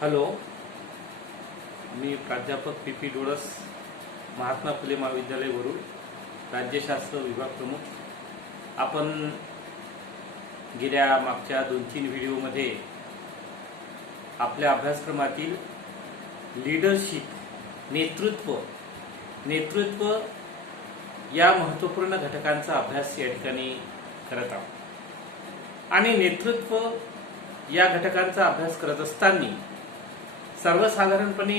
Hello, मी प्राध्यापक P डोळस, महात्मा फुले महाविद्यालय वरुड, राज्यशास्त्र विभाग प्रमुख. आपण गेल्या मागच्या 2-3 व्हिडिओमध्ये आपल्या अभ्यासक्रमातील लीडरशिप, नेतृत्व या महत्त्वपूर्ण घटकांचा अभ्यास या ठिकाणी करत आहोत. आणि नेतृत्व या घटकांचा अभ्यास करत असताना सर्वसाधारणपणे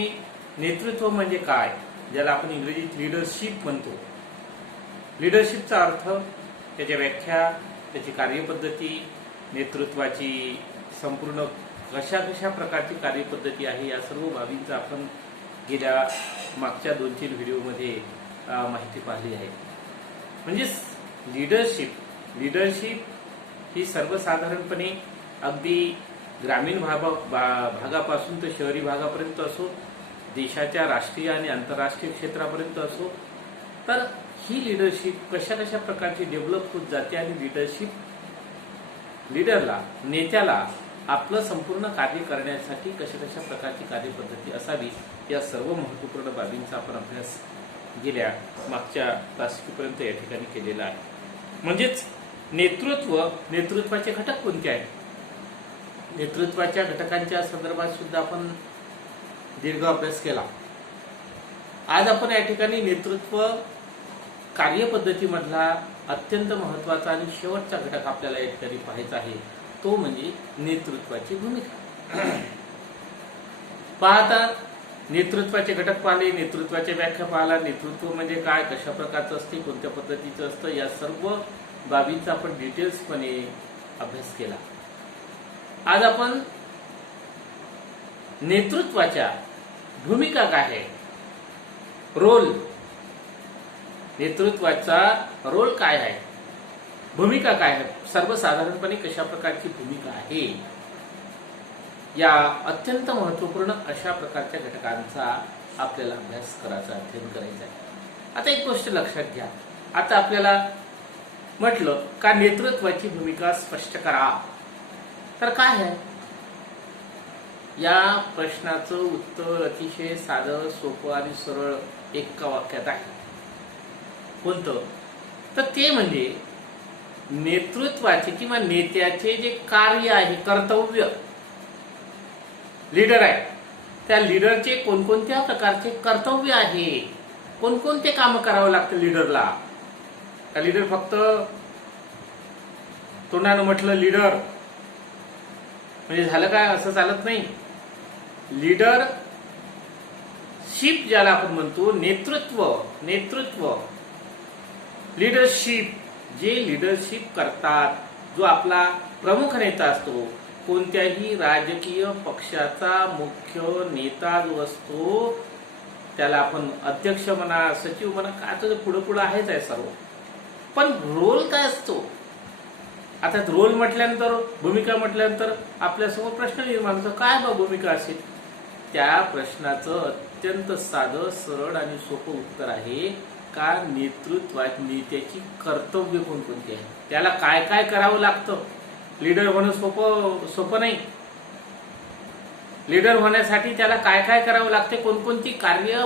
नेतृत्व म्हणजे काय, ज्याला आपण इंग्रजीत लीडरशिप म्हणतो. लीडरशिपचा अर्थ, त्याच्या व्याख्या, त्याची कार्यपद्धती, नेतृत्वाची संपूर्ण कशा प्रकारची कार्यपद्धती आहे, या सर्व बाबींचा आपण गेल्या मागच्या 2-3 व्हिडिओमध्ये माहिती पाहिली आहे. म्हणजेच लीडरशिप ही सर्वसाधारणपणे अगदी ग्रामीण भागापासून तर शहरी भागापर्यंत असो, देशाच्या राष्ट्रीय आणि आंतरराष्ट्रीय क्षेत्रापर्यंत असो, तर ही लीडरशिप कशा प्रकारची डेव्हलप होत जाते आणि लीडरला, नेत्याला आपलं संपूर्ण कार्य करण्यासाठी कशा प्रकारची कार्यपद्धती असावी, या सर्व महत्त्वपूर्ण बाबींचा आपण अभ्यास गेल्या मागच्या तासिकेपर्यंत या ठिकाणी केलेला आहे. म्हणजेच नेतृत्वाचे घटक कोणते आहेत, नेतृत्वाच्या घटकांच्या संदर्भात सुद्धा आपण दीर्घ अभ्यास केला. आज आपण या ठिकाणी नेतृत्व कार्यपद्धतीमधला अत्यंत महत्त्वाचा आणि शेवटचा घटक आपल्याला या ठिकाणी पाहायचा आहे, तो म्हणजे नेतृत्वाची भूमिका. पाहता नेतृत्वाचे घटक पाहिले, नेतृत्वाच्या व्याख्या पाहिला, नेतृत्व म्हणजे काय, कशा प्रकारचं असते, कोणत्या पद्धतीचं असतं, या सर्व बाबींचा आपण डिटेल्सपणे अभ्यास केला. आज आपण नेतृत्वाच्या भूमिका काय आहे, नेतृत्वाचा रोल काय आहे, भूमिका काय आहे, सर्वसाधारणपणे कशा प्रकारची भूमिका आहे, या अत्यंत महत्त्वपूर्ण अशा प्रकारच्या घटकांचा आपल्याला अभ्यास करायचा, अध्ययन करायचा आहे. आता एक गोष्ट लक्षात घ्या. आता आपल्याला म्हटलं का नेतृत्वाची भूमिका स्पष्ट करा, तर काय आहे, या प्रश्नाचं उत्तर अतिशय साधं, सोपं आणि सरळ एका वाक्यात आहे. कोणतं, तर ते म्हणजे नेतृत्वाचे किंवा नेत्याचे जे कार्य आहे, कर्तव्य, लीडर आहे, त्या लीडरचे कोणकोणत्या प्रकारचे कर्तव्य आहे, कोणकोणते काम करावं लागतं लीडरला. का लीडर फक्त तोंडानं म्हटलं लीडर म्हणजे झालं काय, असं चालत नाही. लीडरशिप ज्याला आपण म्हणतो, नेतृत्व लीडरशिप, जे लीडरशिप करतात, जो आपला प्रमुख नेता असतो, कोणत्याही राजकीय पक्षाचा मुख्य नेता जो असतो, त्याला आपण अध्यक्ष म्हणा, सचिव म्हणा, काय तर पुढं आहेच आहे सर्व. पण रोल काय असतो, आता रोल म्हटल्यानंतर, भूमिका म्हटल्यानंतर आपल्यासमोर प्रश्न निर्माण होतो, काय भूमिका असेल. त्या प्रश्नाचं अत्यंत साधं, सरळ आणि सोपं उत्तर आहे का नेत्याची कर्तव्य कोणकोणती आहे, त्याला काय काय करावं लागतं. लीडर होणं सोपं नाही. लीडर होण्यासाठी त्याला काय काय करावं लागते, कोणकोणती कार्य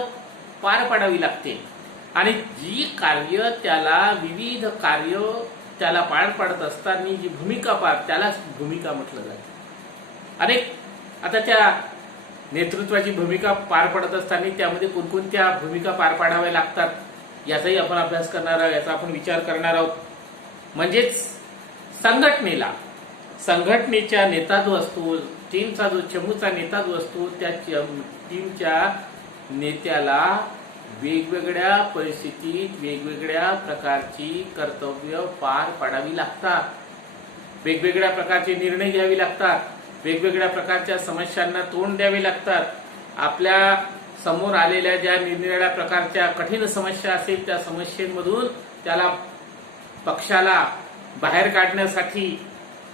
पार पाडावी लागते, आणि जी कार्य त्याला, विविध कार्य त्याला पार पाडत असताना जी भूमिका त्यालाच भूमिका म्हटलं जातं. आता त्या नेतृत्वाची भूमिका पार पडत असताना त्यामध्ये कोणकोणत्या भूमिका पार पाडाव्या लागतात, याचाही आपण अभ्यास करणार आहोत, याचा आपण विचार करणार आहोत. म्हणजेच संघटनेचा नेता जो असतो, टीमचा जो चमूचा नेता जो असतो, त्या टीमच्या नेत्याला वेगवेगळ्या परिस्थितीत वेगवेगळ्या प्रकारची कर्तव्य पार पाडावी लागतात, वेगवेगळ्या प्रकारचे निर्णय घ्यावे लागतात, वेगवेगळ्या प्रकारच्या समस्यांना तोंड द्यावे लागतात. आपल्या समोर आलेल्या ज्या निरनिराळ्या प्रकारच्या कठीण समस्या असेल, त्या समस्येमधून त्याला, पक्षाला बाहेर काढण्यासाठी,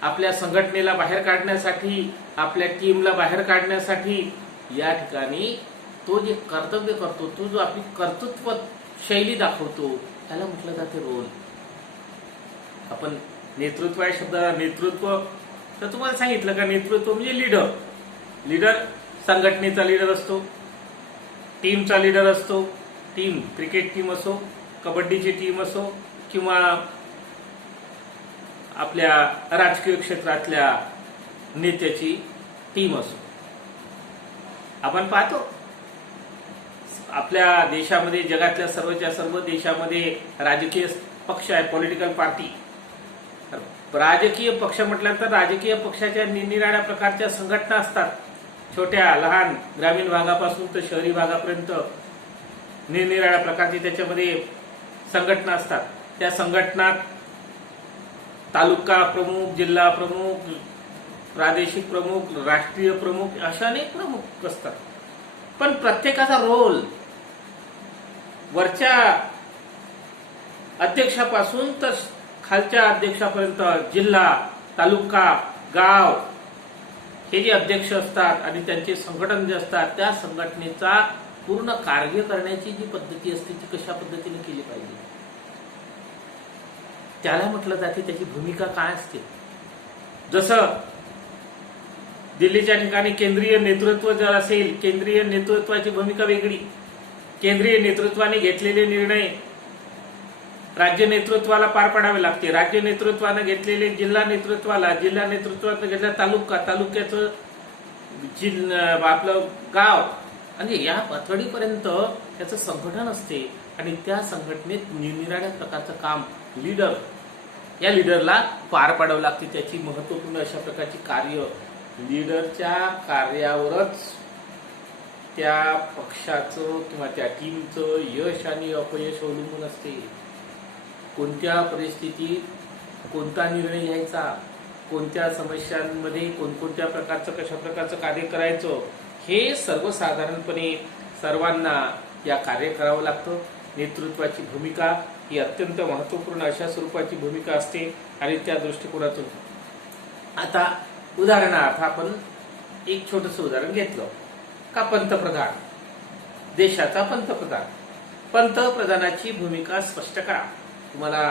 आपल्या संघटनेला बाहेर काढण्यासाठी, आपल्या टीमला बाहेर काढण्यासाठी, या ठिकाणी तो जे कर्तव्य करतो, तो जो आपली कर्तृत्व शैली दाखवतो, त्याला म्हटलं जाते रोल. आपण नेतृत्व या शब्दाला नेतृत्व तर तुम्हाला सांगितलं का नेतृत्व म्हणजे लीडर संघटनेचा लीडर असतो, टीमचा लीडर असतो, टीम क्रिकेट टीम असो, कबड्डीची टीम असो किंवा आपल्या राजकीय क्षेत्रातल्या नेत्याची टीम असो. आपण पाहतो आपल्या देशामध्ये, जगातल्या सर्वच्या सर्व देशामध्ये राजकीय पक्ष आहे, पॉलिटिकल पार्टी. राजकीय पक्ष म्हटल्यानंतर राजकीय पक्षाच्या निरनिराळ्या प्रकारच्या संघटना असतात. छोट्या लहान ग्रामीण भागापासून तर शहरी भागापर्यंत निरनिराळ्या प्रकारची त्याच्यामध्ये संघटना असतात. त्या संघटनात तालुका प्रमुख, जिल्हा प्रमुख, प्रादेशिक प्रमुख, राष्ट्रीय प्रमुख अशा अनेक प्रमुख असतात. पण प्रत्येकाचा रोल वरच्या अध्यक्षापासून तर खालच्या अध्यक्षापर्यंत, जिल्हा, तालुका, गाव, हे जे अध्यक्ष असतात आणि त्यांचे संघटन जे असतात, त्या संघटनेचा पूर्ण कार्य करण्याची जी पद्धती असते ती कशा पद्धतीने केली पाहिजे त्याला म्हटलं जाते त्याची भूमिका काय असते. जसं दिल्लीच्या ठिकाणी केंद्रीय नेतृत्व जर असेल, केंद्रीय नेतृत्वाची भूमिका वेगळी. केंद्रीय नेतृत्वाने घेतलेले निर्णय राज्य नेतृत्वाला पार पाडावे लागते. राज्य नेतृत्वाने घेतलेले जिल्हा नेतृत्वाला, जिल्हा नेतृत्वाने घेतलेला तालुका, तालुक्याचं आपलं गाव, आणि या पातळीपर्यंत त्याचं संघटन असते. आणि त्या संघटनेत निरनिराळ्या प्रकारचं काम लीडर, या लीडरला पार पाडावं लागते. त्याची महत्वपूर्ण अशा प्रकारची कार्य, लीडरच्या कार्यावरच त्या पक्षाचं किंवा त्या टीमचं यश आणि अपयश अवलंबून असते. कोणत्या परिस्थितीत कोणता निर्णय घ्यायचा, कोणत्या समस्यांमध्ये कोणकोणत्या प्रकारचं कशा प्रकारचं कार्य करायचं, हे सर्वसाधारणपणे सर्वांना या कार्य करावं लागतं. नेतृत्वाची भूमिका ही अत्यंत महत्वपूर्ण अशा स्वरूपाची भूमिका असते. आणि त्या दृष्टिकोनातून आता उदाहरणार्थ आपण एक छोटंसं उदाहरण घेतलं का, पंतप्रधान, देशाचा पंतप्रधानाची भूमिका स्पष्ट करा. तुम्हाला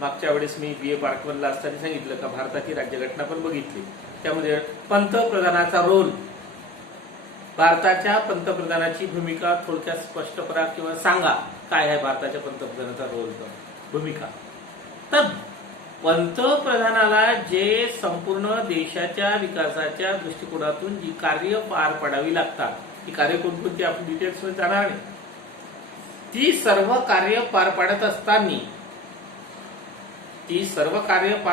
मागच्या वेळेस मी BA पार्ट 1 ला असताना सांगितलं का भारताची राज्यघटना पण बघितली. त्यामध्ये पंतप्रधानाचा रोल, भारताच्या पंतप्रधानाची भूमिका थोडक्यात स्पष्ट करा किंवा सांगा काय आहे भारताच्या पंतप्रधानाचा रोल, भूमिका. तर पंतप्रधानाला जे संपूर्ण देशाच्या विकासाच्या दृष्टिकोनातून जी कार्य पार पाडावी लागतात, ती कार्य कोणकोणती आपण डिटेल्स मध्ये जाणार नाही. ती सर्व कार्य पार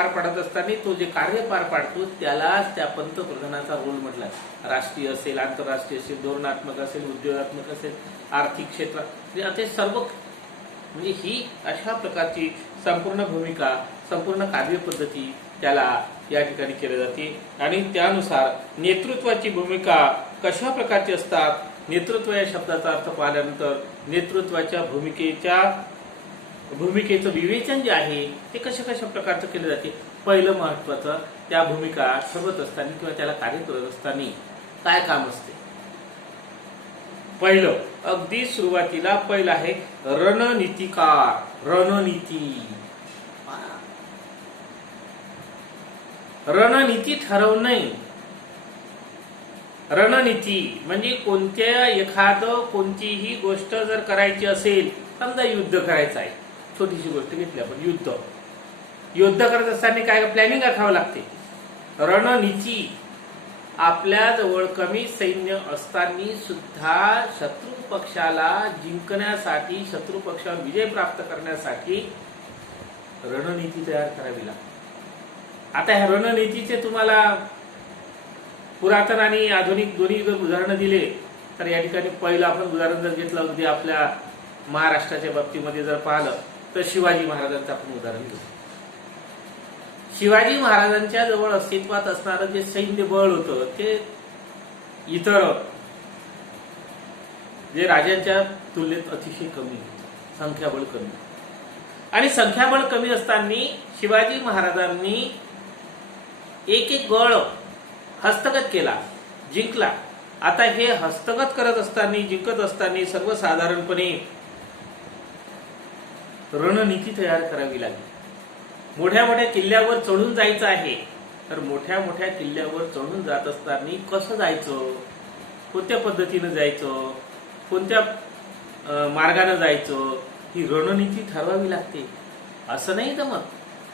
पाडत असताना तो जे कार्य पार पाडतो त्यालाच त्या पंतप्रधानाचा रोल म्हटला. राष्ट्रीय असेल, आंतरराष्ट्रीय असेल, धोरणात्मक असेल, उद्योगात्मक असेल, आर्थिक क्षेत्रात, आता सर्व म्हणजे ही अशा प्रकारची संपूर्ण भूमिका, संपूर्ण कार्यपद्धती त्याला या ठिकाणी केली जाते. आणि त्यानुसार नेतृत्वाची भूमिका कशा प्रकारची असतात, नेतृत्व या शब्दाचा अर्थ पाहिल्यानंतर नेतृत्वाच्या भूमिकेचं विवेचन जे आहे ते कशा कशा प्रकारचं केलं जाते. पहिलं महत्वाचं, त्या भूमिका ठरवत असताना किंवा त्याला कार्य करत असताना काय काम असते. पहिलं अगदी सुरुवातीला पहिलं आहे रणनीतिकार. रणनीती ठरवणे. रणनीती म्हणजे कोणतीही गोष्ट जर करायची असेल, समजा युद्ध करायचं आहे, छोटीशी गोष्ट घेतली आपण, युद्ध करत असताना काय प्लॅनिंग आखावं लागते. रणनीती, आपल्या जवळ कमी सैन्य असताना सुद्धा शत्रू पक्षाला जिंकण्यासाठी, शत्रू पक्षावर विजय प्राप्त करण्यासाठी रणनीती तयार करावी लागते. आता ह्या रणनीतीचे तुम्हाला पुरातन आणि आधुनिक दोन्ही जर उदाहरणं दिले तर या ठिकाणी पहिलं आपण उदाहरण जर घेतलं, अगदी आपल्या महाराष्ट्राच्या बाबतीमध्ये जर पाहिलं तर शिवाजी महाराजांचं आपण उदाहरण घेऊ. शिवाजी महाराजांच्या जवळ अस्तित्वात असणारं जे सैन्य बळ होतं ते इतर जे राजांच्या तुलनेत अतिशय कमी होतं, संख्याबळ कमी. आणि संख्याबळ कमी असताना शिवाजी महाराजांनी एक गड हस्तगत केला, जिंकला. आता हे हस्तगत करत असताना, जिंकत असताना सर्वसाधारणपणे रणनीती तयार करावी लागली. मोठ्या मोठ्या किल्ल्यावर चढून जायचं आहे, तर मोठ्या मोठ्या किल्ल्यावर चढून जात असताना कसं जायचं कोणत्या पद्धतीनं जायचं, कोणत्या मार्गाने जायचं, ही रणनीती ठरवावी लागते. असं नाही जमत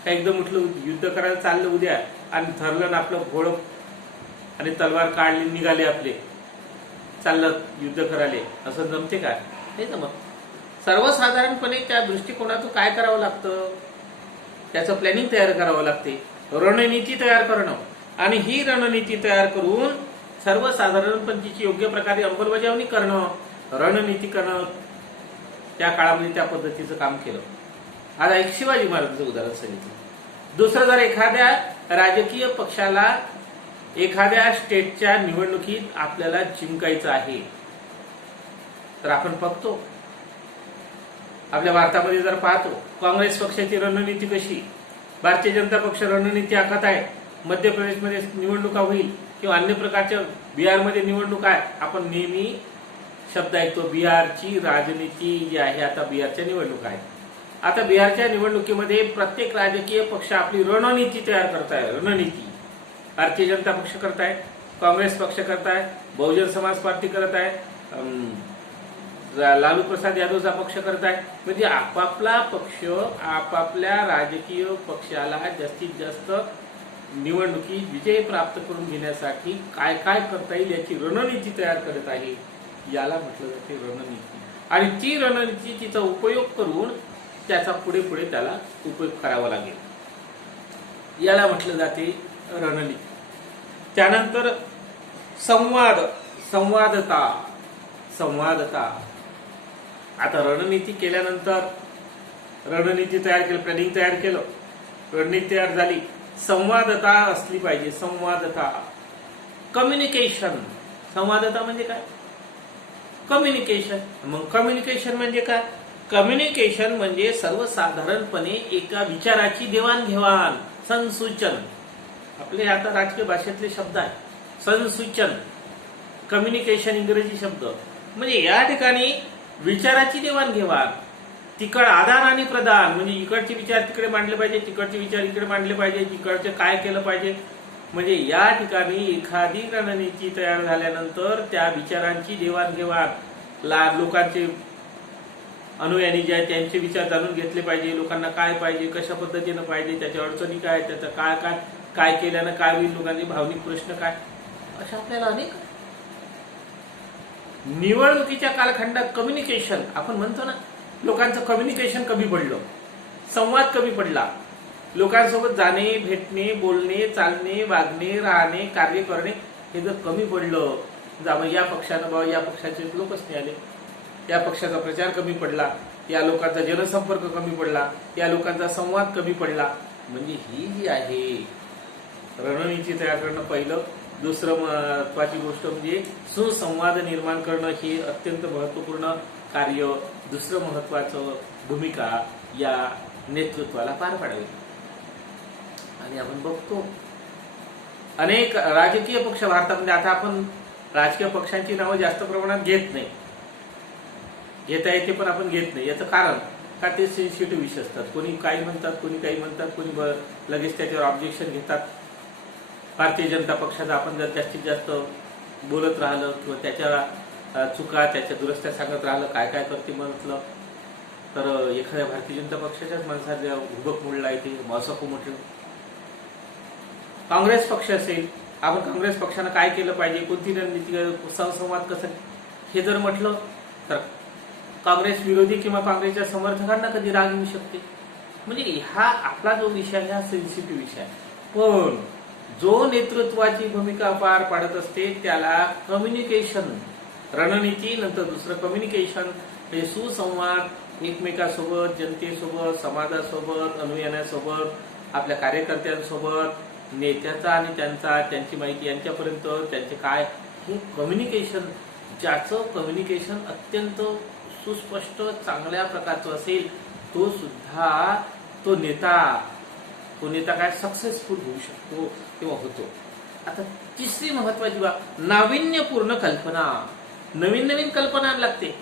का एकदम म्हटलं युद्ध करायला चाललं उद्या आणि ठरलं ना आपलं घोडं आणि तलवार काढली निघाले आपले चाललं युद्ध करायला, असं जमते का? नाही जमत. सर्वसाधारणपणे त्या दृष्टिकोनातून काय करावं लागतं, त्याचं प्लॅनिंग तयार करावं लागते, रणनीती तयार करणं, आणि ही रणनीती तयार करून सर्वसाधारणपणे तिची योग्य प्रकारे अंमलबजावणी करणं, रणनीती करणं. त्या काळामध्ये त्या पद्धतीचं काम केलं. आता एक शिवाजी महाराजांचं उदाहरण सांगितलं. दुसरं, जर एखाद्या राजकीय पक्षाला एखाद्या स्टेटच्या निवडणुकीत आपल्याला जिंकायचं आहे, तर आपण बघतो आपल्या भारतामध्ये जर पाहतो काँग्रेस पक्षाची रणनीती कशी, भारतीय जनता पक्ष रणनीती आखत आहे. मध्य प्रदेशमध्ये निवडणुका होईल किंवा अन्य प्रकारच्या, बिहारमध्ये निवडणूक आहे, आपण नेहमी शब्द ऐकतो बिहारची राजनीती जी आहे. आता बिहारच्या निवडणूक आहे. आता बिहारच्या निवडणुकीमध्ये प्रत्येक राजकीय पक्ष आपली रणनीती तयार करताय. रणनीती भारतीय जनता पक्ष करताय, काँग्रेस पक्ष करताय, बहुजन समाज पार्टी करत आहे, लालू प्रसाद यादवचा पक्ष करताय. म्हणजे आपापला पक्ष आपापल्या राजकीय पक्षाला जास्तीत जास्त निवडणुकीत विजय प्राप्त करून घेण्यासाठी काय काय करता येईल याची रणनीती तयार करत आहे. याला म्हटलं जाते रणनीती. आणि ती रणनीती तिचा उपयोग करून त्याचा पुढे पुढे त्याला उपयोग करावा लागेल, याला म्हटलं जाते रणनीती. त्यानंतर संवादता. आता रणनीती केल्यानंतर, रणनीती तयार केलं, प्लॅनिंग तयार केलं, रणनीती तयार झाली, संवादता असली पाहिजे. संवादता, कम्युनिकेशन. संवादता म्हणजे काय? कम्युनिकेशन. मग कम्युनिकेशन म्हणजे काय? कम्युनिकेशन म्हणजे सर्वसाधारणपणे एका विचाराची देवाणघेवाण, संसूचन. आपले आता राजकीय भाषेतले शब्द आहे संसूचन, कम्युनिकेशन इंग्रजी शब्द. म्हणजे या ठिकाणी विचाराची देवाणघेवाण, तिकड आदान आणि प्रदान. म्हणजे इकडचे विचार तिकडे मांडले पाहिजे, तिकडचे विचार इकडे मांडले पाहिजे, तिकडचे काय केलं पाहिजे. म्हणजे या ठिकाणी एखादी रणनीती तयार झाल्यानंतर त्या विचारांची देवाणघेवाण, लोकांचे अनुयायी जे आहेत त्यांचे विचार जाणून घेतले पाहिजे. लोकांना काय पाहिजे, कशा पद्धतीनं पाहिजे, त्याच्या अडचणी काय, त्याचं काय काय काय केल्यानं काय होईल, लोकांचे भावनिक प्रश्न काय, अशा आपल्याला अनेक. निवडणुकीच्या कालखंडात कम्युनिकेशन, आपण म्हणतो ना लोकांचं कम्युनिकेशन कमी पडलं, संवाद कमी पडला. लोकांसोबत जाणे, भेटणे, बोलणे, चालणे, वागणे, राहणे, कार्य करणे हे जर कमी पडलं, या पक्षानं बाबा या पक्षाचे लोकच नाही आले, या पक्षाचा प्रचार कमी पडला, या लोकांचा जनसंपर्क कमी पडला, या लोकांचा संवाद कमी पडला. म्हणजे ही जी आहे रणनीती तयार करणं पहिलं. दुसरं महत्वाची गोष्ट म्हणजे सुसंवाद निर्माण करणं, हे अत्यंत महत्वपूर्ण कार्य. दुसरं महत्वाचं भूमिका या नेतृत्वाला पार पाडावी. आणि आपण बघतो अनेक राजकीय पक्ष भारतामध्ये, आता आपण राजकीय पक्षांची नावं जास्त प्रमाणात घेत नाही, घेता येते पण आपण घेत नाही. याचं कारण का ते सेन्सिटिव्ह विषय असतात. कोणी काही म्हणतात, कोणी काही म्हणतात, कोणी लगेच त्याच्यावर ऑब्जेक्शन घेतात. भारतीय जनता पक्षाचा आपण जर जास्तीत जास्त बोलत राहिलं किंवा त्याच्या चुका, त्याच्या दुरुस्त्या सांगत राहिलं, काय काय करते म्हटलं, तर एखाद्या भारतीय जनता पक्षाच्याच माणसाला हुबक मुळला येते, असं म्हटलं. काँग्रेस पक्ष असेल, आपण काँग्रेस पक्षानं काय केलं पाहिजे, कोणती रणनीती, संवाद कसं, हे जर म्हटलं तर काँग्रेस विरोधी किंवा काँग्रेसच्या समर्थकांना कधी राग येऊ शकते. म्हणजे हा आपला जो विषय आहे हा सेन्सिटिव्ह विषय आहे. पण जो नेतृत्वाची भूमिका पार पाडत असते त्याला कम्युनिकेशन, रणनीती, नंतर दुसरं कम्युनिकेशन, हे सुसंवाद, एकमेकांसोबत, जनतेसोबत, समाजासोबत, अनुयायांसोबत, आपल्या कार्यकर्त्यांसोबत, नेत्याचा आणि त्यांची माहिती यांच्यापर्यंत त्यांचे काय, हे कम्युनिकेशन, ज्याचं कम्युनिकेशन अत्यंत सुस्पष्ट चांगल्या प्रकारचं असेल, तो सुद्धा तो नेता काय सक्सेसफुल होऊ शकतो किंवा होतो. आता तिसरी महत्वाची बाब, नाविन्यपूर्ण कल्पना. नवीन कल्पना लागते.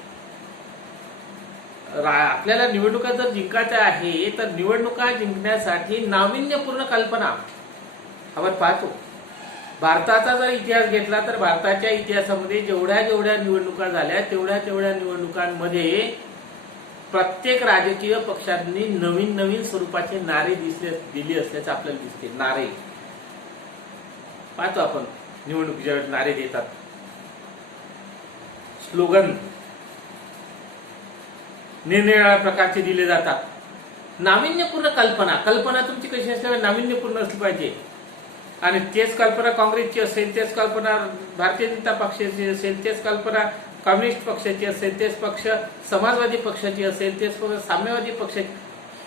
आपल्याला निवडणुका जर जिंकायच्या आहे तर निवडणुका जिंकण्यासाठी नाविन्यपूर्ण कल्पना आपण पाहतो. भारताचा जर इतिहास घेतला तर भारताच्या इतिहासामध्ये जेवढ्या जेवढ्या निवडणुका झाल्या तेवढ्या तेवढ्या निवडणुकांमध्ये प्रत्येक राजकीय पक्षांनी नवीन नवीन स्वरूपाचे नारे दिले असल्याचं आपल्याला दिसते. नारे पाहतो आपण निवडणुकीच्या वेळेस नारे देतात, स्लोगन निरनिराळ्या प्रकारचे दिले जातात. नाविन्यपूर्ण कल्पना तुमची कशी असल्यामुळे नाविन्यपूर्ण असली पाहिजे. आणि तेच कल्पना काँग्रेसची असेल, तेच कल्पना भारतीय जनता पक्षाची असेल, तेच कल्पना कम्युनिस्ट पक्षाची असेल, तेच पक्ष समाजवादी पक्षाची असेल, तेच पक्ष साम्यवादी पक्षाची.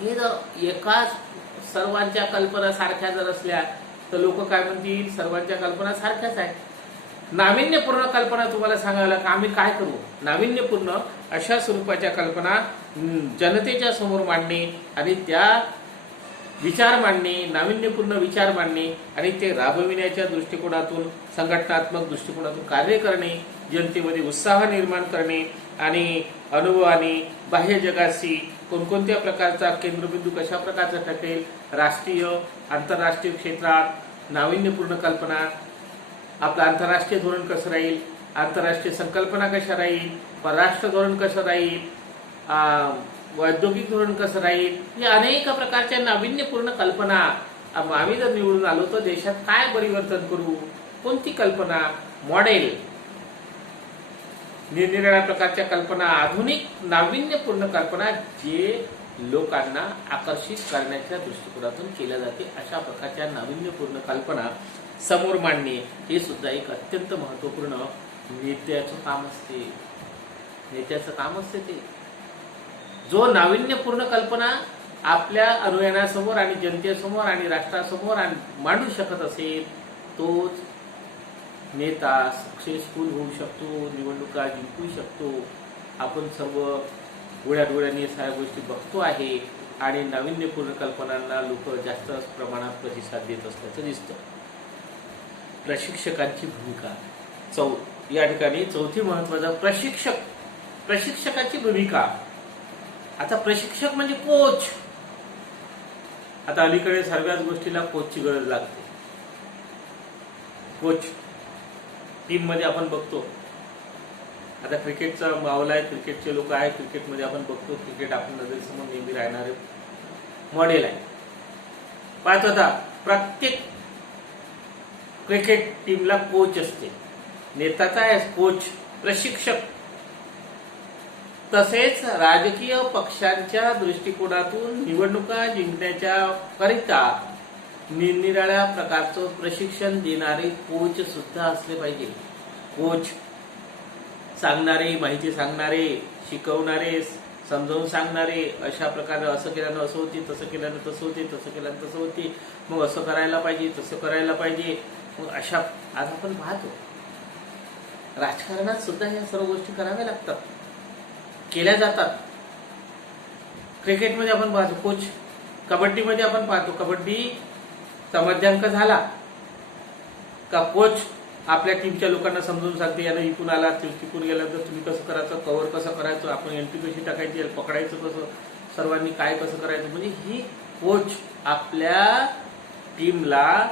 हे जर एकाच सर्वांच्या कल्पना सारख्या जर असल्या तर लोक काय म्हणतील, सर्वांच्या कल्पना सारख्याच आहेत. नाविन्यपूर्ण कल्पना तुम्हाला सांगायला का आम्ही काय करू, नाविन्यपूर्ण अशा स्वरूपाच्या कल्पना जनतेच्या समोर मांडणे आणि त्या विचार मांडणे, नाविन्यपूर्ण विचार मांडणे आणि ते राबविण्याच्या दृष्टिकोनातून, संघटनात्मक दृष्टिकोनातून कार्य करणे, जनतेमध्ये उत्साह निर्माण करणे आणि अनुभवाने बाह्य जगाशी कोणकोणत्या प्रकारचा केंद्रबिंदू कशा प्रकारचा ठरेल, राष्ट्रीय आंतरराष्ट्रीय क्षेत्रात नाविन्यपूर्ण कल्पना, आपलं आंतरराष्ट्रीय धोरण कसं राहील, आंतरराष्ट्रीय संकल्पना कशा राहील, परराष्ट्र धोरण कसं राहील, औद्योगिक धोरण कसं राहील, हे अनेक प्रकारच्या नाविन्यपूर्ण कल्पना आम्ही जर निवडून आलो तर देशात काय परिवर्तन करू, कोणती कल्पना, मॉडेल, निरनिराळ्या प्रकारच्या कल्पना, आधुनिक नाविन्यपूर्ण कल्पना जे लोकांना आकर्षित करण्याच्या दृष्टिकोनातून केल्या जाते, अशा प्रकारच्या नाविन्यपूर्ण कल्पना समोर मांडणे हे सुद्धा एक अत्यंत महत्वपूर्ण नेत्याचं काम असते. नेत्याचं काम असते ते जो नाविन्यपूर्ण कल्पना आपल्या अनुयायांसमोर आणि जनतेसमोर आणि राष्ट्रासमोर मांडू शकत असेल तोच नेता सक्सेसफुल होऊ शकतो, निवडणुका जिंकू शकतो. आपण सर्व डोळ्याने साऱ्या गोष्टी बघतो आहे आणि नाविन्यपूर्ण कल्पनांना लोक जास्त प्रमाणात प्रतिसाद देत असल्याचं दिसतं. प्रशिक्षकांची भूमिका या ठिकाणी चौथी महत्वाचा प्रशिक्षकाची भूमिका. आता प्रशिक्षक म्हणजे कोच. आता अलीकडे सर्वच गोष्टीला कोचची गरज लागते. कोच टीम मध्ये आपण बघतो, आता क्रिकेटचा मावला आहे, क्रिकेटचे लोक आहेत, क्रिकेटमध्ये आपण बघतो, क्रिकेट आपण नजरेसमोर नेहमी राहणारे मॉडेल आहे. पाहतो आता प्रत्येक क्रिकेट टीमला कोच असते, नेताचा आहे कोच, प्रशिक्षक. तसेच राजकीय पक्षांच्या दृष्टिकोनातून निवडणुका जिंकण्याच्या करिता निरनिराळ्या प्रकारचं प्रशिक्षण देणारे कोच सुद्धा असले पाहिजे. कोच सांगणारे, माहिती सांगणारे, शिकवणारे, समजावून सांगणारे, अशा प्रकारे असं केल्यानं असं होते, तसं केल्यानं तसं होते, तसं केल्यानं तसं होते, मग असं करायला पाहिजे, तसं करायला पाहिजे. मग अशा आज आपण पाहतो राजकारणात सुद्धा या सर्व गोष्टी कराव्या लागतात, केल्या जातात. क्रिकेटमध्ये आपण पाहतो कोच, कबड्डीमध्ये आपण पाहतो कबड्डीचा मध्यांक झाला का कोच आपल्या टीमच्या लोकांना समजून सांगते, यानं इथून आला तिकून गेल्यानंतर तुम्ही कसं करायचं, कव्हर कसं करायचं, आपण एंट्री कशी टाकायची, पकडायचं कसं, सर्वांनी काय कसं करायचं. म्हणजे ही कोच आपल्या टीमला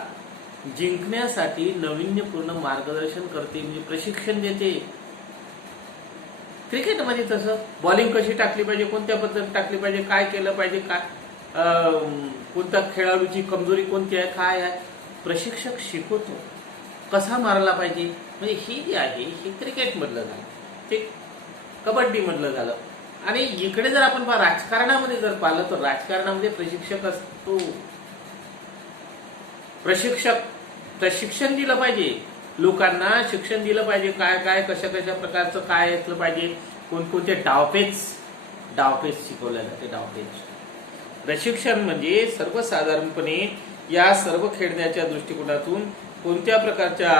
जिंकण्यासाठी नाविन्यपूर्ण मार्गदर्शन करते, म्हणजे प्रशिक्षण देते. क्रिकेटमध्ये तसं बॉलिंग कशी टाकली पाहिजे, कोणत्या पद्धतीने टाकली पाहिजे, काय केलं पाहिजे, काय कोणत्या खेळाडूची कमजोरी कोणती आहे, काय आहे, प्रशिक्षक शिकवतो. कसा मारला पाहिजे, म्हणजे ही जी आहे ही क्रिकेटमधलं झालं, ते कबड्डीमधलं झालं. आणि इकडे जर आपण राजकारणामध्ये जर पाहिलं तर राजकारणामध्ये प्रशिक्षक असतो. प्रशिक्षण दिलं पाहिजे, लोकांना शिक्षण दिलं पाहिजे, काय काय कशा कशा प्रकारचं काय असलं पाहिजे, कोणकोणते डावपेच शिकवले जाते. डावपेच प्रशिक्षण म्हणजे सर्वसाधारणपणे या सर्व खेळण्याच्या दृष्टिकोनातून कोणत्या प्रकारच्या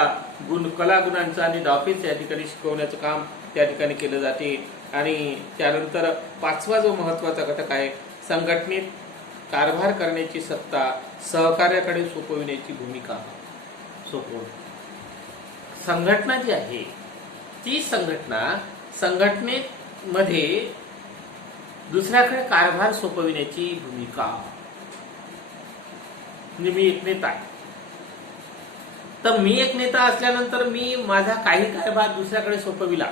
कलागुणांचा आणि डावपेच या ठिकाणी शिकवण्याचं काम त्या ठिकाणी केलं जाते. आणि त्यानंतर पाचवा जो महत्वाचा घटक आहे, संघटनेत कारभार करण्याची सत्ता, सहकार्याकडे सोपविण्याची भूमिका. संघटना जी आहे ती संघटनेमध्ये दुसऱ्याकडे कारभार सोपविण्याची भूमिका. मी एक नेता आहे, तर मी एक नेता असल्यानंतर मी माझा काही कारभार दुसऱ्याकडे सोपविला,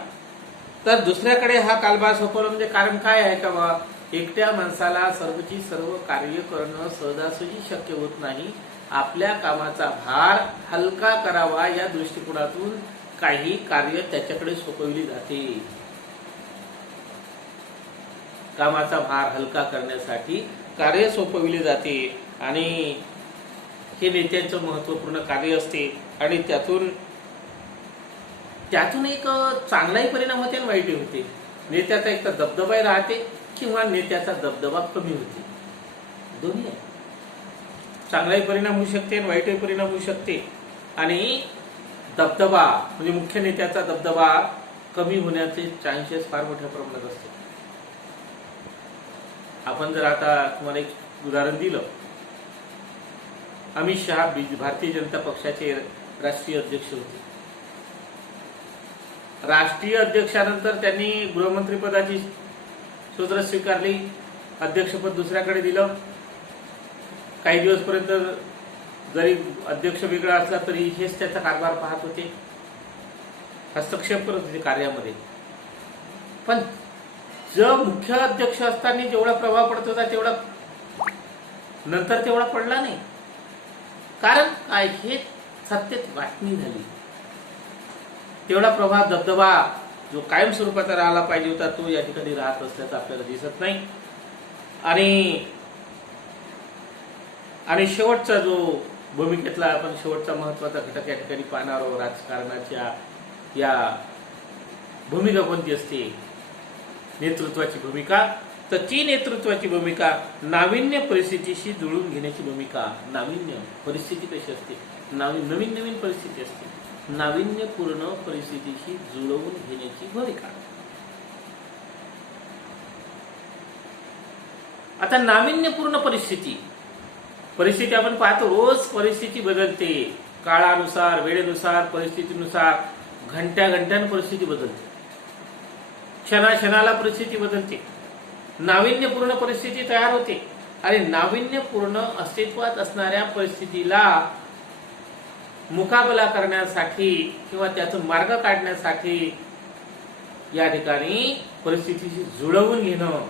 तर दुसऱ्याकडे हा कारभार सोपवला म्हणजे कारण काय आहे का बा, एकट्या माणसाला सर्वची सर्व कार्य करणं सहजासहजी शक्य होत नाही. आपल्या कामाचा भार हलका करावा या दृष्टिकोनातून काही कार्य त्याच्याकडे सोपवली जाते. कामाचा भार हलका करण्यासाठी कार्य सोपविले जाते आणि हे नेत्यांचं महत्वपूर्ण कार्य असते. आणि त्यातून एक चांगलाही परिणाम होते आणि वाईटही होते. नेत्याचा एक तर दबदबाही राहते किंवा नेत्याचा दबदबा कमी होते, दोन्ही आहे. चांगलाही परिणाम होऊ शकते आणि वाईटही परिणाम होऊ शकते. आणि दबदबा म्हणजे मुख्य नेत्याचा दबदबा कमी होण्याचे चान्सेस फार मोठ्या प्रमाणात असते. आपण जर आता तुम्हाला एक उदाहरण दिलं, अमित शहा भारतीय जनता पक्षाचे राष्ट्रीय अध्यक्ष होते. राष्ट्रीय अध्यक्षानंतर त्यांनी गृहमंत्री पदाची सूत्र स्वीकारली, अध्यक्षपद दुसऱ्याकडे दिलं. काही दिवसपर्यंत जरी अध्यक्ष वेगळा असला तरी हेच त्याचा कारभार पाहत होते, हस्तक्षेप करत होते कार्यामध्ये. पण जो मुख्य अध्यक्ष असताना जेवढा प्रभाव पडत होता तेवढा नंतर तेवढा पडला नाही. कारण काय, हे सत्तेत वाटणी झाली. तेवढा प्रभाव दबदबा जो कायम स्वरूपाचा राहिला पाहिजे होता तो या ठिकाणी राहत असल्याचं आपल्याला दिसत नाही. आणि शेवटचा जो भूमिकेतला आपण शेवटचा महत्वाचा घटक या ठिकाणी पाहणार आहोत, राजकारणाच्या या भूमिका कोणती असते, नेतृत्वाची भूमिका. तर ती नेतृत्वाची भूमिका नाविन्य परिस्थितीशी जुळून घेण्याची भूमिका. नाविन्य परिस्थिती कशी असते, नवीन परिस्थिती असते, नाविन्यपूर्ण परिस्थितीशी जुळवून घेण्याची भूमिका. आता नाविन्यपूर्ण परिस्थिती आपण पाहतो, रोज परिस्थिती बदलते, काळानुसार, वेळेनुसार, परिस्थितीनुसार, घंट्याघंट्यान परिस्थिती बदलते, क्षणाला परिस्थिती बदलते, नाविन्यपूर्ण परिस्थिती तयार होते. आणि नाविन्यपूर्ण अस्तित्वात असणाऱ्या परिस्थितीला मुकाबला करण्यासाठी किंवा त्याचा मार्ग काढण्यासाठी या ठिकाणी परिस्थितीशी जुळवून घेणं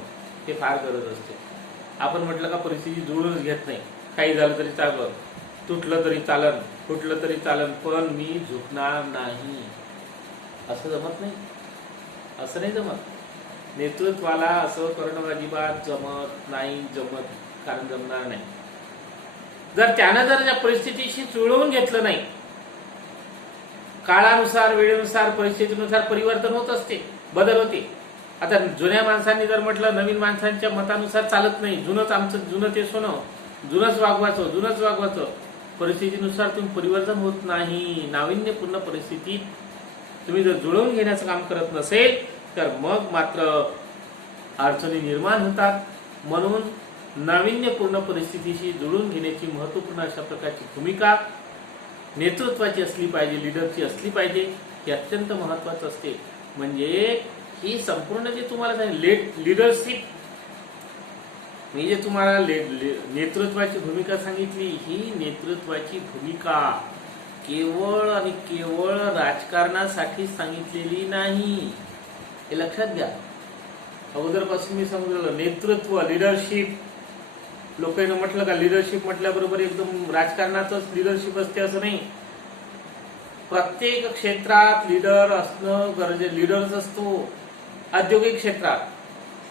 हे फार गरज असते. आपण म्हटलं का परिस्थिती जुळवूनच घेत नाही, काही झालं तरी चाललं, तुटलं तरी चालन, फुटलं तरी चालन, पण मी झुकणार नाही, असं जमत नाही. असं नाही जमत. नेतृत्वाला असं करणं अजिबात जमत नाही, कारण जमणार नाही. जर त्या परिस्थितीशी जुळवून घेतलं नाही, काळानुसार, वेळेनुसार, परिस्थितीनुसार परिवर्तन होत असते, बदल होते. आता जुन्या माणसांनी जर म्हटलं नवीन माणसांच्या मतानुसार चालत नाही, जुनं ते सोनं, जुनंच वागवायचं, परिस्थितीनुसार तुम्ही परिवर्तन होत नाही. नाविन्यपूर्ण परिस्थितीत तुम्ही जर जुळवून घेण्याचं काम करत नसेल तर मग मात्र अडचणी निर्माण होतात. म्हणून नाविन्यपूर्ण परिस्थितीशी जुळून घेण्याची महत्वपूर्ण अशा प्रकारची भूमिका नेतृत्वाची असली पाहिजे, लीडरची असली पाहिजे. हे अत्यंत महत्वाचं असते. म्हणजे ही संपूर्ण जे तुम्हाला सांगितलं लीडरशिप, मी जे तुम्हाला नेतृत्वाची भूमिका सांगितली, ही नेतृत्वाची भूमिका केवळ आणि केवळ राजकारणासाठी सांगितलेली नाही, हे लक्षात घ्या. अगोदरपासून मी सांगितलं नेतृत्व, लीडरशिप. लोकांनी म्हटलं का लीडरशिप म्हटल्याबरोबर एकदम राजकारणातच लीडरशिप असते असं नाही. प्रत्येक क्षेत्रात लीडर असणं गरजेचं, लीडरच असतो. औद्योगिक क्षेत्रात,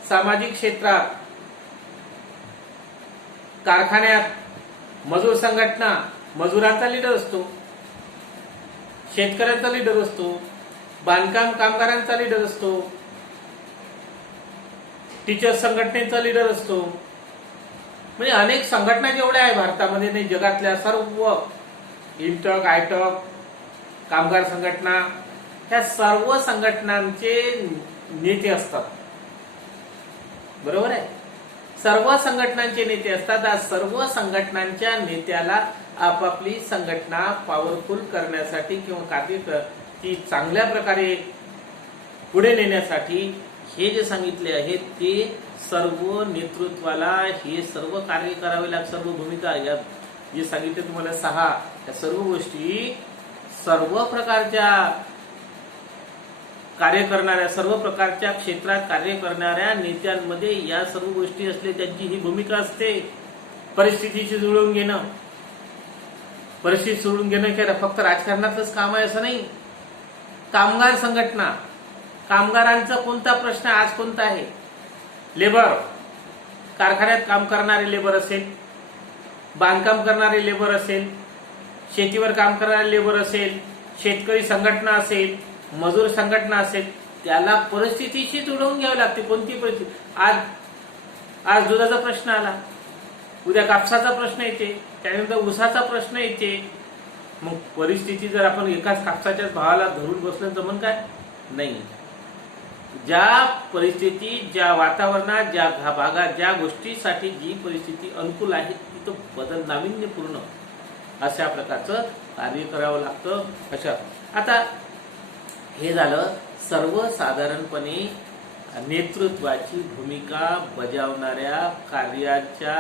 सामाजिक क्षेत्रात, कारखान्यात, मजूर संघटना, मजुरांचा लीडर असतो, शेतकऱ्यांचा लीडर असतो, बांधकाम कामगारांचा लीडर असतो, टीचर संघटनेचा लीडर असतो. म्हणजे अनेक संघटना जेवढ्या आहे भारतामध्ये नाही, जगातल्या सर्व इंटक, आयटक, कामगार संघटना, ह्या सर्व संघटनांचे नेते असतात. बरोबर आहे, सर्व संघटनांचे नेते असतात. आज सर्व संघटनांच्या नेत्याला आपापली संघटना पॉवरफुल करण्यासाठी किंवा ती चांगल्या प्रकारे पुढे नेण्यासाठी हे जे सांगितले आहे ते सर्व नेतृत्वाला हे सर्व कार्य करावे लागतात. सर्व भूमिका या जे सांगितले तुम्हाला 6, या सर्व गोष्टी सर्व प्रकारच्या कार्य करणाऱ्या, सर्व प्रकारच्या क्षेत्रात कार्य करणाऱ्या नेत्यांमध्ये या सर्व गोष्टी असले, त्यांची ही भूमिका असते. परिस्थितीशी जुळवून घेणं, परिस्थिती सोडून घेणं काय फक्त राजकारणातलंच काम आहे असं नाही. कामगार संघटना, कामगारांचा कोणता प्रश्न आज कोणता आहे? लेबर, कारखान्यात काम करणारे लेबर असेल, बांधकाम करणारे लेबर असेल, शेतीवर काम करणारे लेबर असेल, शेतकरी संघटना असेल, मजूर संघटना असेल, त्याला परिस्थितीशी जुळवून घ्यावी लागते. कोणती परिस्थिती? आज दुधाचा प्रश्न आला, उद्या कापसाचा प्रश्न येते, त्यानंतर ऊसाचा प्रश्न येते. मग परिस्थिती जर आपण एकाच कापसाच्याच भावाला धरून बसलं जमन काय? नाही. ज्या परिस्थिती, ज्या वातावरणात, ज्या भागात, ज्या गोष्टीसाठी जी परिस्थिती अनुकूल आहे तिथं बदल, नाविन्यपूर्ण अशा प्रकारचं कार्य करावं लागतं. अशा आता हे झालं सर्वसाधारणपणे नेतृत्वाची भूमिका बजावणाऱ्या कार्याच्या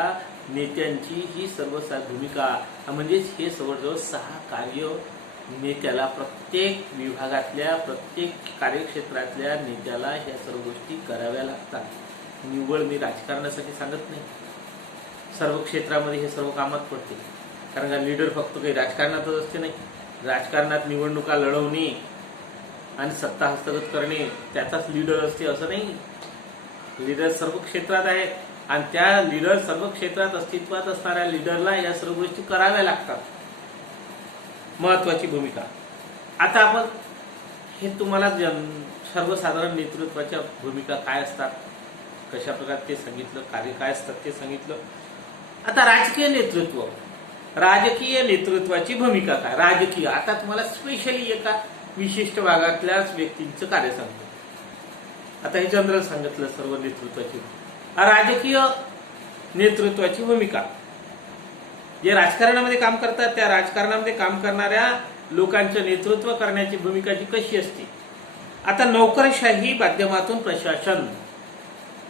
नेत्यांची ही भूमिका, म्हणजेच हे जवळजवळ 6 कार्य नेत्याला, प्रत्येक विभागातल्या, प्रत्येक कार्यक्षेत्रातल्या नेत्याला ह्या सर्व गोष्टी कराव्या लागतात. निव्वळ मी राजकारणासाठी सांगत नाही, सर्व क्षेत्रामध्ये हे सर्व कामात पडते. कारण का लीडर फक्त काही राजकारणातच असते नाही. राजकारणात निवडणुका लढवणे आणि सत्ता हस्तगत करणे त्याचाच लीडर असते असं नाही. लीडर सर्व क्षेत्रात आहे आणि त्या लीडर सर्व क्षेत्रात अस्तित्वात असणाऱ्या लीडरला या सर्व गोष्टी कराव्या लागतात. महत्वाची भूमिका. आता आपण हे तुम्हाला सर्वसाधारण नेतृत्वाच्या भूमिका काय असतात, कशा प्रकारे ते सांगितलं, कार्य काय असतात ते सांगितलं. आता राजकीय नेतृत्व, राजकीय नेतृत्वाची भूमिका काय? राजकीय, आता तुम्हाला स्पेशली एका विशिष्ट भागातल्याच व्यक्तींचं कार्य सांगतो. आता हे जनरल सांगितलं सर्व नेतृत्वाची. राजकीय नेतृत्वाची भूमिका, जे राजकारणामध्ये काम करतात त्या राजकारणामध्ये काम करणाऱ्या लोकांचं नेतृत्व करण्याची भूमिका जी कशी असते. आता नोकरशाही माध्यमातून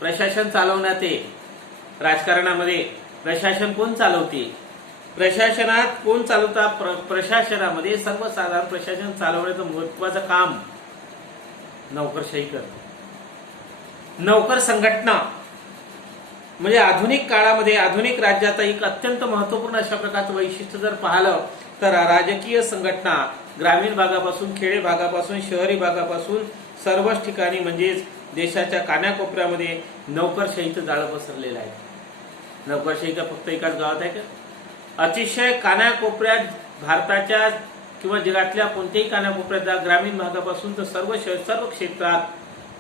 प्रशासन चालवण्यात येते. राजकारणामध्ये प्रशासन कोण चालवते? प्रशासनात कोण चालवतात? प्रशासनामध्ये सर्वसाधारण प्रशासन चालवण्याचं महत्वाचं काम नोकरशाही करते. नोकर संघटना म्हणजे आधुनिक काळामध्ये, आधुनिक राज्यात एक अत्यंत महत्वपूर्ण अशा प्रकारचं वैशिष्ट्य जर पाहिलं तर राजकीय संघटना ग्रामीण भागापासून, खेडे भागापासून, शहरी भागापासून सर्वच ठिकाणी म्हणजेच देशाच्या कानाकोपऱ्यामध्ये नोकरशाहीचं जाळं पसरलेलं आहे. नोकरशाही का फक्त एकाच गावात आहे का? अतिशय कानाकोपऱ्यात, भारताच्या किंवा जगातल्या कोणत्याही कानाकोपऱ्यात, ग्रामीण भागापासून तर सर्व क्षेत्रात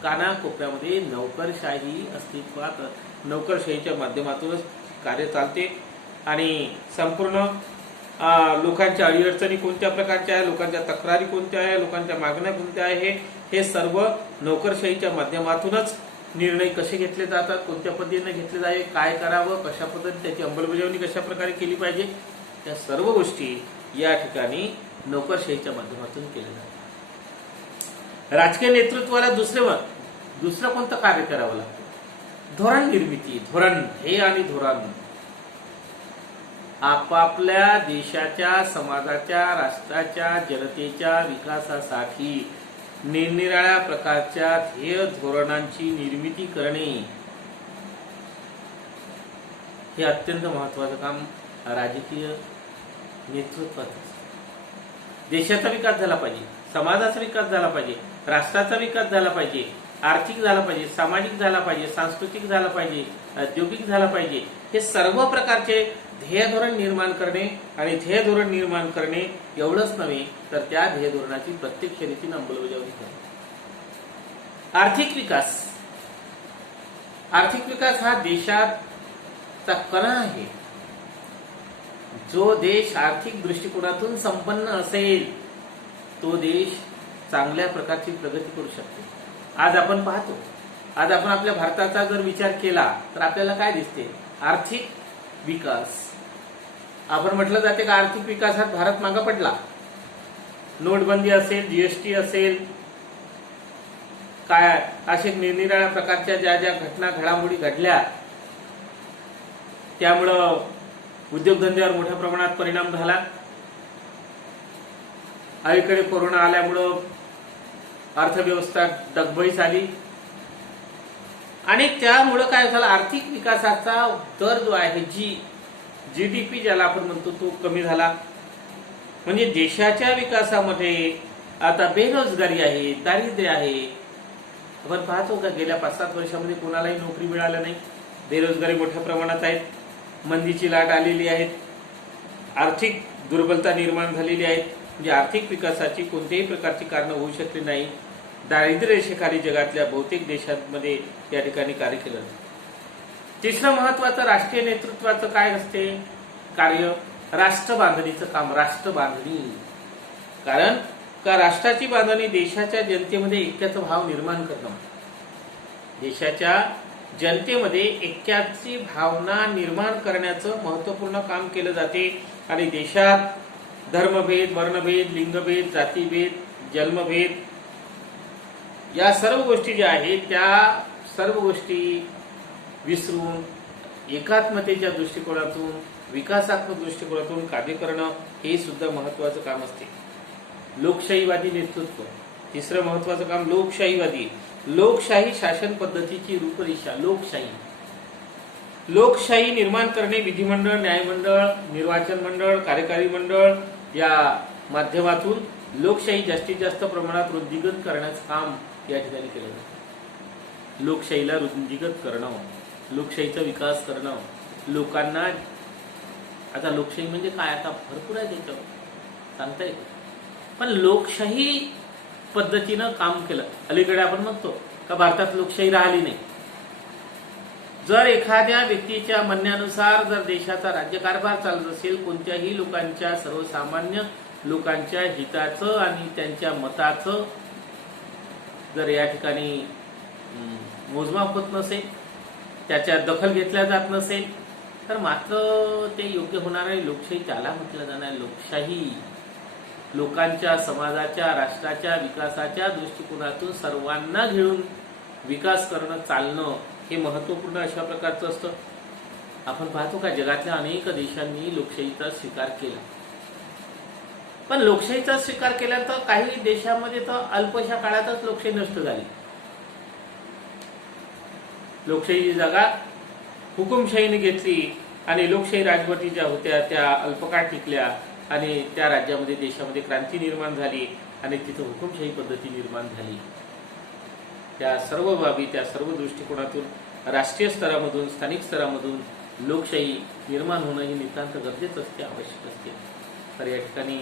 कानाकोपऱ्यामध्ये नोकरशाही अस्तित्वात, नोकरशाहीच्या माध्यमातूनच कार्य चालते. आणि संपूर्ण लोकांच्या अडीअडचणी कोणत्या प्रकारच्या आहे, लोकांच्या तक्रारी कोणत्या आहे, लोकांच्या मागण्या कोणत्या आहे, हे सर्व नोकरशाहीच्या माध्यमातूनच निर्णय कसे घेतले जातात, कोणत्या पद्धतीने घेतले जावे, काय करावं, कशा पद्धतीने त्याची अंमलबजावणी कशा प्रकारे केली पाहिजे, त्या सर्व गोष्टी या ठिकाणी नोकरशाहीच्या माध्यमातून केल्या जातात. राजकीय नेतृत्वाला दुसरं कोणतं कार्य करावं लागतं? धोरण निर्मिती. धोरण, हे आणि धोरण आपापल्या देशाच्या, समाजाच्या, राष्ट्राच्या, जनतेच्या विकासासाठी निरनिराळ्या प्रकारच्या ध्येय धोरणांची निर्मिती करणे हे अत्यंत महत्वाचं काम राजकीय नेतृत्वाचं. देशाचा विकास झाला पाहिजे, समाजाचा विकास झाला पाहिजे, राष्ट्राचा विकास झाला पाहिजे, आर्थिक झाला पाहिजे, सामाजिक झाला पाहिजे, सांस्कृतिक झाला पाहिजे, औद्योगिक झाला पाहिजे. हे सर्व प्रकारचे ध्येय धोरण निर्माण करणे आणि ध्येय धोरण निर्माण करणे एवढंच नव्हे तर त्या ध्येय धोरणाची प्रत्यक्ष रीतीने अंमलबजावणी करणे. आर्थिक विकास. आर्थिक विकास हा देशाचा कणा आहे. जो देश आर्थिक दृष्टिकोनातून संपन्न असेल तो देश चांगल्या प्रकारची प्रगती करू शकतो. आज आपण पाहतो, आज आपण आपल्या भारताचा जर विचार केला तर आपल्याला काय दिसते? आर्थिक विकास. आपण म्हटलं जाते का आर्थिक विकासात भारत मागे पडला. नोटबंदी असेल, जीएसटी असेल, काय अशा निरनिराळ्या प्रकारच्या ज्या ज्या घटना घडामोडी घडल्या त्यामुळं उद्योगधंद्यावर मोठ्या प्रमाणात परिणाम झाला. अलीकडे कोरोना आल्यामुळं अर्थव्यवस्था डगमगीत आली आणि त्यामुळं काय झालं, आर्थिक विकासाचा दर जो आहे, जीडीपी ज्याला आपण म्हणतो, तो कमी झाला. म्हणजे देशाच्या विकासामध्ये आता बेरोजगारी आहे, दारिद्र्य आहे. आपण पाहतो का गेल्या 5-7 वर्षामध्ये कोणालाही नोकरी मिळाली नाही. बेरोजगारी मोठ्या प्रमाणात आहेत, मंदीची लाट आलेली आहे, आर्थिक दुर्बलता निर्माण झालेली आहे. म्हणजे आर्थिक विकासाची कोणत्याही प्रकारची कारणं होऊ शकली नाही. दारिद्र्य रेषेखाली जगातल्या बहुतेक देशांमध्ये या ठिकाणी कार्य केलं. तिसरं महत्वाचं राष्ट्रीय नेतृत्वाचं काय असते कार्य, राष्ट्र बांधणीचं काम. राष्ट्र बांधणी, कारण का राष्ट्राची बांधणी देशाच्या जनतेमध्ये ऐक्याचा भाव निर्माण करणं, देशाच्या जनतेमध्ये ऐक्याची भावना निर्माण करण्याचं महत्वपूर्ण काम केलं जाते. आणि देशात धर्मभेद, वर्णभेद, लिंगभेद, जातीभेद, जन्मभेद या सर्व गोष्टी ज्या आहेत त्या सर्व गोष्टी विसरून एकात्मतेच्या दृष्टिकोनातून, विकासात्मक दृष्टिकोनातून कार्य करणं हे सुद्धा महत्वाचं काम असते. लोकशाहीवादी नेतृत्व, तिसरं महत्वाचं काम लोकशाहीवादी. लोकशाही शासन पद्धतीची रूपरेषा. लोकशाही निर्माण करणे, विधिमंडळ, न्यायमंडळ, निर्वाचन मंडळ, कार्यकारी मंडळ या माध्यमातून लोकशाही जास्तीत जास्त प्रमाणात वृद्धिंगत करण्याचं काम या ठिकाणी केलं जातं. लोकशाहीला वृद्धिंगत करणं, लोकशाहीचा विकास करणं, लोकांना, आता लोकशाही म्हणजे काय, आता भरपूर आहे त्याच्यावर सांगता येईल, पण लोकशाही पद्धतीनं काम केलं. अलीकडे आपण म्हणतो का भारतात लोकशाही राहिली नाही. जर एखाद्या व्यक्तीच्या म्हणण्यानुसार जर देशाचा राज्यकारभार चालत असेल, कोणत्याही लोकांच्या, सर्वसामान्य लोकांच्या हिताचं आणि त्यांच्या मताचं जर या ठिकाणी मोजमाप होत नसेल, त्याच्यात दखल घेतल्या जात नसेल, तर मात्र ते योग्य होणार आहे. लोकशाही त्याला म्हटलं जाणार लोकशाही. लोकांच्या, समाजाच्या, राष्ट्राच्या विकासाच्या दृष्टिकोनातून सर्वांना घेऊन विकास करणं, चालणं हे महत्वपूर्ण अशा प्रकारचं असतं. आपण पाहतो का जगातल्या अनेक देशांनी लोकशाहीचा स्वीकार केला, पण लोकशाहीचा स्वीकार केल्यानंतर काही देशांमध्ये तर अल्पशा काळातच लोकशाही नष्ट झाली. लोकशाहीची जागा हुकुमशाहीने घेतली आणि लोकशाही राजवटी ज्या होत्या त्या अल्पकाळ टिकल्या आणि त्या राज्यामध्ये, देशामध्ये क्रांती निर्माण झाली आणि तिथं हुकुमशाही पद्धती निर्माण झाली. त्या सर्व बाबी, त्या सर्व दृष्टिकोनातून राष्ट्रीय स्तरामधून, स्थानिक स्तरामधून लोकशाही निर्माण होणं ही नितांत गरजेचं असते, आवश्यक असते. तर या ठिकाणी